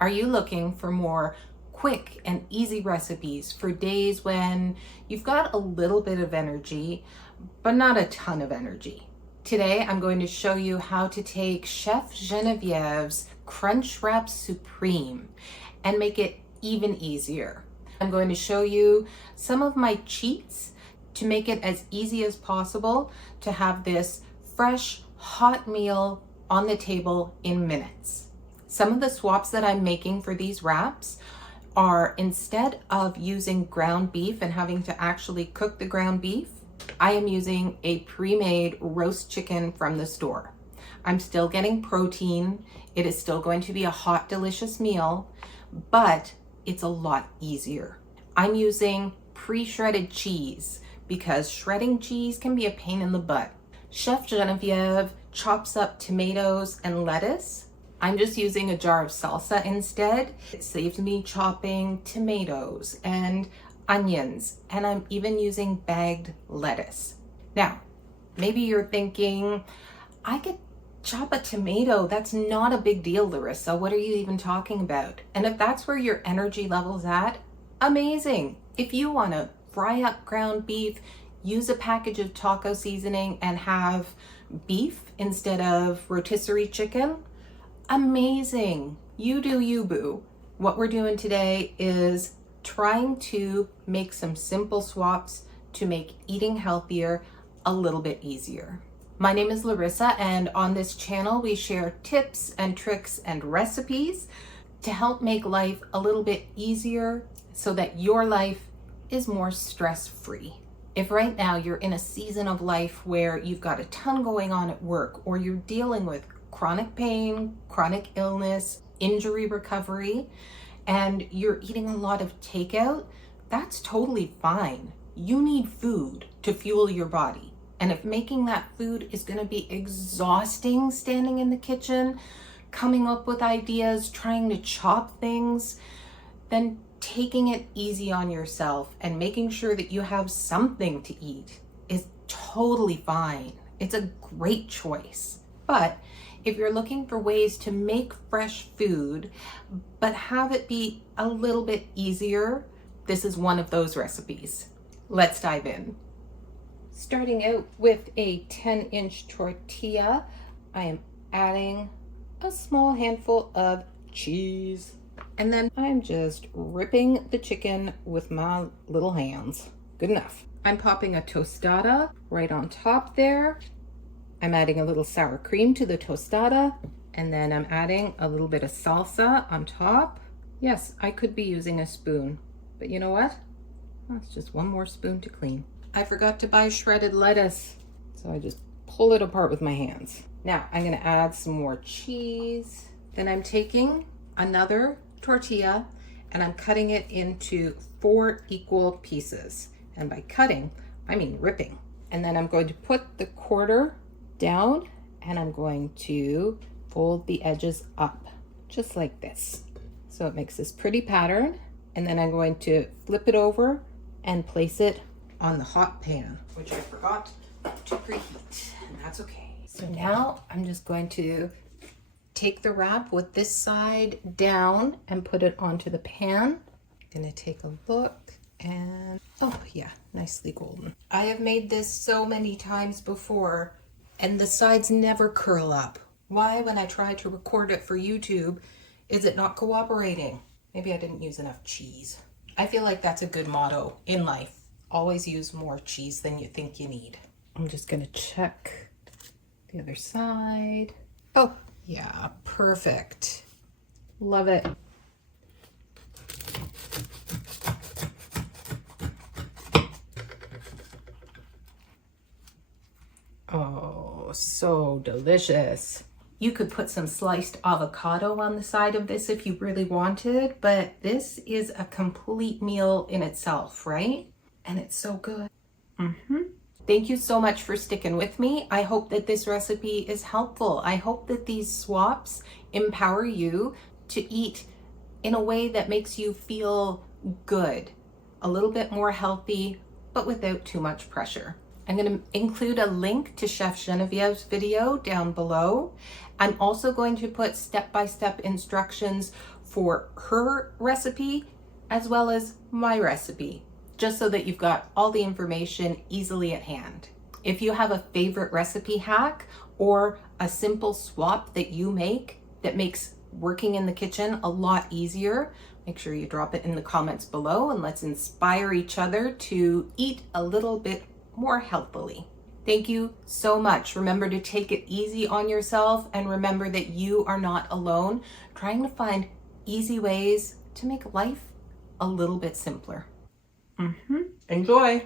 Are you looking for more quick and easy recipes for days when you've got a little bit of energy, but not a ton of energy? Today, I'm going to show you how to take Chef Genevieve's Crunchwrap Supreme and make it even easier. I'm going to show you some of my cheats to make it as easy as possible to have this fresh, hot meal on the table in minutes. Some of the swaps that I'm making for these wraps are, instead of using ground beef and having to actually cook the ground beef, I am using a pre-made roast chicken from the store. I'm still getting protein. It is still going to be a hot, delicious meal, but it's a lot easier. I'm using pre-shredded cheese because shredding cheese can be a pain in the butt. Chef Genevieve chops up tomatoes and lettuce. I'm just using a jar of salsa instead. It saves me chopping tomatoes and onions, and I'm even using bagged lettuce. Now, maybe you're thinking, I could chop a tomato. That's not a big deal, Larissa. What are you even talking about? And if that's where your energy level's at, amazing. If you want to fry up ground beef, use a package of taco seasoning and have beef instead of rotisserie chicken, amazing. You do you, boo. What we're doing today is trying to make some simple swaps to make eating healthier a little bit easier. My name is Larissa, and on this channel we share tips and tricks and recipes to help make life a little bit easier so that your life is more stress-free. If right now you're in a season of life where you've got a ton going on at work, or you're dealing with chronic pain, chronic illness, injury recovery, and you're eating a lot of takeout, that's totally fine. You need food to fuel your body. And if making that food is going to be exhausting, standing in the kitchen, coming up with ideas, trying to chop things, then taking it easy on yourself and making sure that you have something to eat is totally fine. It's a great choice. But if you're looking for ways to make fresh food, but have it be a little bit easier, this is one of those recipes. Let's dive in. Starting out with a 10-inch tortilla, I am adding a small handful of cheese. And then I'm just ripping the chicken with my little hands. Good enough. I'm popping a tostada right on top there. I'm adding a little sour cream to the tostada, and then I'm adding a little bit of salsa on top. Yes, I could be using a spoon, but you know what? That's just one more spoon to clean. I forgot to buy shredded lettuce, so I just pull it apart with my hands. Now I'm gonna add some more cheese. Then I'm taking another tortilla and I'm cutting it into 4 equal pieces. And by cutting, I mean ripping. And then I'm going to put the quarter down and I'm going to fold the edges up just like this. So it makes this pretty pattern. And then I'm going to flip it over and place it on the hot pan, which I forgot to preheat, and that's okay. So now I'm just going to take the wrap with this side down and put it onto the pan. I'm gonna take a look and, oh yeah, nicely golden. I have made this so many times before and the sides never curl up. Why, when I try to record it for YouTube, is it not cooperating? Maybe I didn't use enough cheese. I feel like that's a good motto in life. Always use more cheese than you think you need. I'm just gonna check the other side. Oh, yeah, perfect. Love it. Oh, so delicious. You could put some sliced avocado on the side of this if you really wanted, but this is a complete meal in itself, right? And it's so good. Thank you so much for sticking with me. I hope that this recipe is helpful. I hope that these swaps empower you to eat in a way that makes you feel good, a little bit more healthy, but without too much pressure. I'm going to include a link to Chef Genevieve's video down below. I'm also going to put step-by-step instructions for her recipe as well as my recipe, just so that you've got all the information easily at hand. If you have a favorite recipe hack or a simple swap that you make that makes working in the kitchen a lot easier, make sure you drop it in the comments below, and let's inspire each other to eat a little bit more healthily. Thank you so much. Remember to take it easy on yourself, and remember that you are not alone trying to find easy ways to make life a little bit simpler. Enjoy.